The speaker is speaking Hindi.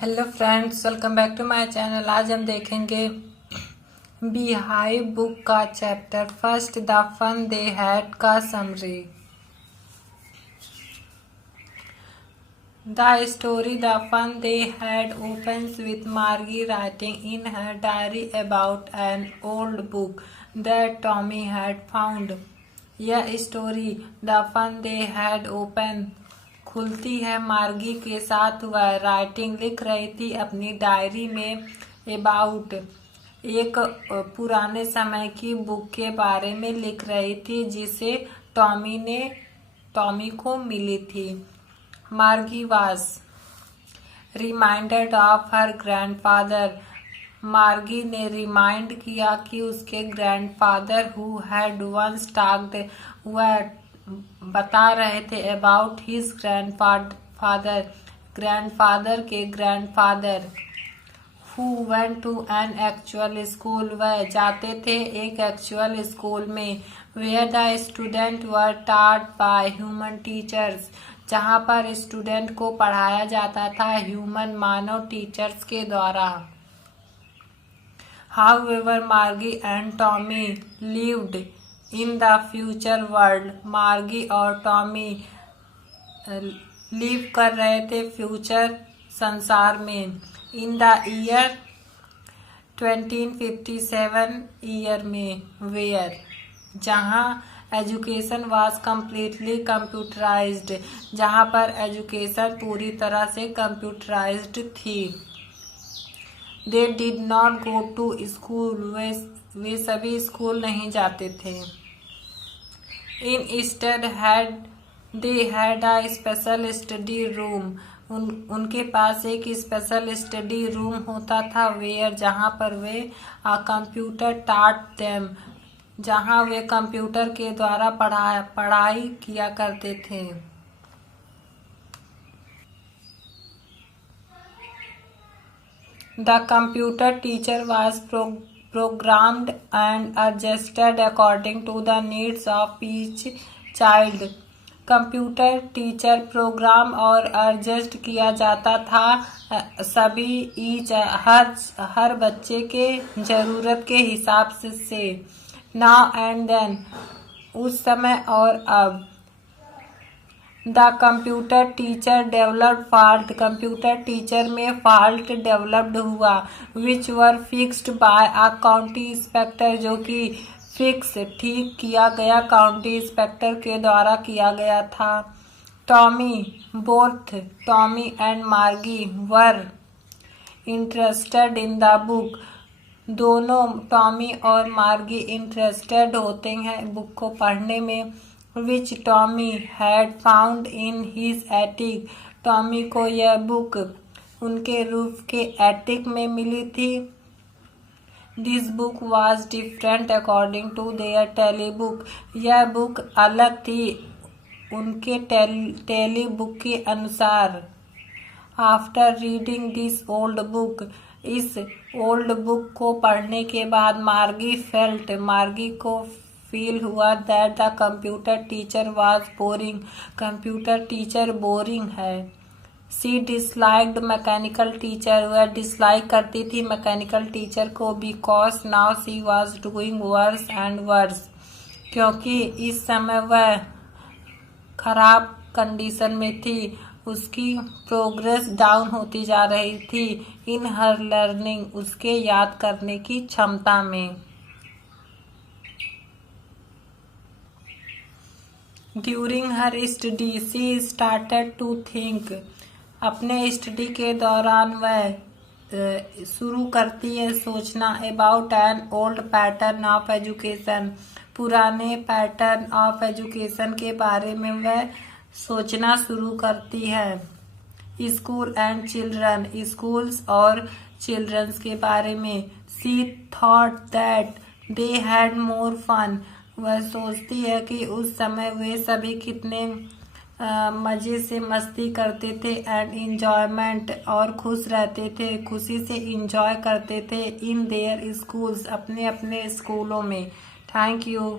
Hello friends, welcome back to my channel. आज हम देखेंगे बीहाइव बुक का chapter first the fun they had का summary. The story the fun they had opens with Margie writing in her diary about an old book that Tommy had found. यह story the fun they had open खुलती है मार्गी के साथ। वह राइटिंग लिख रही थी अपनी डायरी में अबाउट एक पुराने समय की बुक के बारे में लिख रही थी जिसे टॉमी को मिली थी। Margie was reminded of her grandfather. Margie ने रिमाइंड किया कि उसके grandfather who had once talked, वह बता रहे थे अबाउट हिज ग्रैंडफादर के grandfather who went to an actual school, वह जाते थे एक एक्चुअल स्कूल में। Where the student were taught by human teachers, जहाँ पर स्टूडेंट को पढ़ाया जाता था ह्यूमन मानव टीचर्स के द्वारा। हाउएवर मार्गी and Tommy lived in the future world, मार्गी और टॉमी लिव कर रहे थे फ्यूचर संसार में। इन द ईयर 1957 ईयर में, वेयर जहाँ एजुकेशन वाज कम्प्लीटली कंप्यूटराइज्ड, जहाँ पर एजुकेशन पूरी तरह से कंप्यूटराइज्ड थी। They did not go to school, वे सभी स्कूल नहीं जाते थे। Instead they had a special study room, उनके पास एक स्पेशल स्टडी रूम होता था। वेयर जहाँ पर वे कंप्यूटर टॉट देम, जहाँ वे कंप्यूटर के द्वारा पढ़ाई किया करते थे। The computer teacher was programmed and adjusted according to the needs of each child. Computer teacher program और एडजस्ट किया जाता था सभी हर बच्चे के जरूरत के हिसाब से। नाउ एंड देन, उस समय और अब। The computer teacher developed fault, computer teacher में फॉल्ट डेवलप्ड हुआ। Which were fixed by a county inspector, जो कि फिक्स ठीक किया गया काउंटी इंस्पेक्टर के द्वारा किया गया था। Both Tommy and Margie were interested in the book, दोनों टॉमी और मार्गी इंटरेस्टेड होते हैं बुक को पढ़ने में। Which Tommy had found in his attic, Tommy को यह बुक उनके रूफ के एटिक में मिली थी। This book was different according to their telly book, यह बुक अलग थी उनके टेली बुक के अनुसार। After reading this old book, इस ओल्ड बुक को पढ़ने के बाद मार्गी को फील हुआ that the computer teacher was boring, computer teacher boring है। सी डिसलाइक्ड मैकेनिकल टीचर, वह डिसलाइक करती थी मैकेनिकल टीचर को। Because now she was doing worse and worse, क्योंकि इस समय वह खराब कंडीशन में थी, उसकी प्रोग्रेस डाउन होती जा रही थी। इन हर लर्निंग, उसके याद करने की क्षमता में। During her study she started to think, अपने स्टडी के दौरान वह शुरू करती है सोचना। About an old pattern of education, पुराने पैटर्न ऑफ एजुकेशन के बारे में वह सोचना शुरू करती है। स्कूल एंड चिल्ड्रन, स्कूल्स और चिल्ड्रंस के बारे में। She thought that they had more fun, वह सोचती है कि उस समय वे सभी कितने मज़े से मस्ती करते थे एंड इंजॉयमेंट, और खुश रहते थे, खुशी से इंजॉय करते थे इन देयर स्कूल्स, अपने अपने स्कूलों में। Thank you.